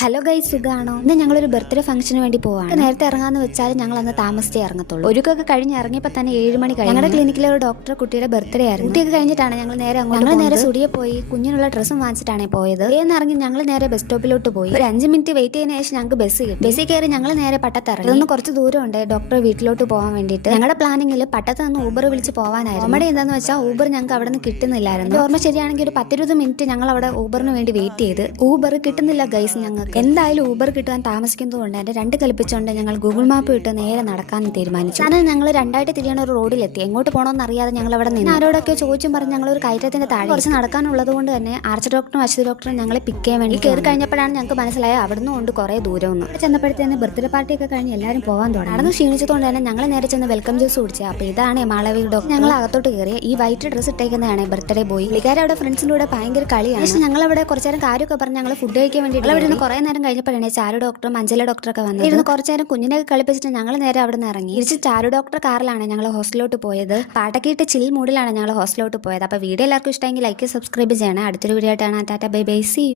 Hello guys, സുഖാണോ? ഇന്ന് ഞങ്ങളൊരു ബർത്ത്ഡേ ഫംഗ്ഷന് വേണ്ടി പോവാണ്. നേരത്തെ ഇറങ്ങാന്ന് വെച്ചാൽ ഞങ്ങൾ അന്ന് താമസിച്ചേ ഇറങ്ങത്തുള്ളൂ. ഒരുക്കൊക്കെ കഴിഞ്ഞ് ഇറങ്ങിയപ്പോൾ തന്നെ 7 മണി കഴിഞ്ഞു. ഞങ്ങളുടെ ക്ലിനിക്കിലെ ഒരു ഡോക്ടർ കുട്ടിയുടെ ബർത്ത്ഡേ ആയിരുന്നു. കുട്ടിയൊക്കെ കഴിഞ്ഞിട്ടാണ് ഞങ്ങൾ നേരെ സ്റ്റുഡിയോ പോയി കുഞ്ഞിനുള്ള ഡ്രസ്സും വാങ്ങിച്ചിട്ടാണ് പോയത്. ഇറങ്ങി ഞങ്ങൾ നേരെ ബസ് സ്റ്റോപ്പിലോട്ട് പോയി. ഒരു 5 മിനിറ്റ് വെയിറ്റ് ചെയ്യുന്ന ശേഷം ഞങ്ങൾക്ക് ബസ് കിട്ടി. ബസ്സിൽ കയറി ഞങ്ങൾ നേരെ പട്ടത്തിറങ്ങി. ഇതൊന്ന് കുറച്ച് ദൂരം ഉണ്ട് ഡോക്ടറെ വീട്ടിലോട്ട് പോകാൻ വേണ്ടിയിട്ട്. ഞങ്ങളുടെ പ്ലാനിങ്ങിൽ പട്ടത്ത് നിന്ന് ഊബർ വിളിച്ച് പോകാനായിരുന്നു. നമ്മുടെ എന്താന്ന് വെച്ചാൽ ഊബർ ഞങ്ങൾക്ക് അവിടെ നിന്ന് കിട്ടുന്നില്ലായിരുന്നു. ഓർമ്മ ശരിയാണെങ്കിൽ ഒരു 10-20 മിനിറ്റ് ഞങ്ങൾ അവിടെ ഊബറിന് വേണ്ടി വെയിറ്റ് ചെയ്ത് ഊബർ കിട്ടുന്നില്ല ഗൈസ്. ഞങ്ങൾക്ക് എന്തായാലും ഊബർ കിട്ടാൻ താമസിക്കുന്നതുകൊണ്ട് എന്റെ 2 കൽപ്പിച്ചുകൊണ്ട് ഞങ്ങൾ ഗൂഗിൾ മാപ്പ് ഇട്ട് നേരെ നടക്കാൻ തീരുമാനിച്ചു. കാരണം ഞങ്ങൾ 2ആയിട്ട് തിരിയണ ഒരു റോഡിലെത്തി. എങ്ങോട്ട് പോകണമെന്ന് അറിയാതെ ഞങ്ങൾ അവിടെ നിന്ന് ആരോടൊക്കെ ചോദിച്ചും പറഞ്ഞ് ഞങ്ങൾ ഒരു കയറ്റത്തിന്റെ താഴെ കുറച്ച് നടക്കാനുള്ളത് കൊണ്ട് തന്നെ ആർച്ച് ഡോക്ടറും അശ്വതി ഡോക്ടറും ഞങ്ങളെ പിക്ക് ചെയ്യാൻ വേണ്ടി കയറി കഴിഞ്ഞപ്പോഴാണ് ഞങ്ങൾക്ക് മനസ്സിലായത് അവിടുന്ന് കൊണ്ട് കുറെ ദൂരം ഒന്നും ചെന്നപ്പോഴത്തേന് ബർത്ത്ഡേ പാർട്ടി ഒക്കെ കഴിഞ്ഞ് എല്ലാവരും പോകാൻ തുടങ്ങി. നടന്ന് ക്ഷീണിച്ചതുകൊണ്ട് തന്നെ ഞങ്ങൾ നേരെ ചെന്ന് വെൽക്കം ജ്യൂസ് കുടിച്ചത്. അപ്പൊ ഇതാണ് മാളവി ഡോക്ടർ. ഞങ്ങൾ അകത്തോട്ട് കയറി ഈ വൈറ്റ് ഡ്രസ്സ് ഇട്ടേക്കുന്നതാണ് ബർത്ത്ഡേ ബോയ്. പുള്ളിക്കാരെ അവിടെ ഫ്രണ്ട്സിന്റെ കൂടെ ഭയങ്കര കളിയാണ്. പക്ഷേ ഞങ്ങൾ അവിടെ കുറച്ചു നേരം കാര്യമൊക്കെ പറഞ്ഞ് ഞങ്ങൾ ഫുഡ് കഴിക്കാൻ വേണ്ടി അവിടെ നിന്ന് കുറെ നേരം കഴിഞ്ഞപ്പോഴാണ് ചാരു ഡോക്ടറും മഞ്ജല ഡോക്ടറൊക്കെ വന്നത്. ഇരുന്ന് കുറച്ചു നേരം കുഞ്ഞിനെ കളിപ്പിച്ചിട്ട് ഞങ്ങൾ നേരെ അവിടെ നിന്ന് ഇറങ്ങി. തിരിച്ച് ചാരു ഡോക്ടർ കാറിലാണ് ഞങ്ങൾ ഹോസ്റ്റലിലോട്ട് പോയത്. പാട്ടൊക്കെ ഇട്ട് ചിൽ മൂഡിലാണ് ഞങ്ങൾ ഹോസ്റ്റലിലോട്ട് പോയത്. അപ്പോൾ വീഡിയോ എല്ലാവർക്കും ഇഷ്ടമെങ്കിൽ ലൈക്ക് സബ്സ്ക്രൈബ് ചെയ്യണം. അടുത്തൊരു വീഡിയോ ആയിട്ടാണ്. Tata bye bye, see.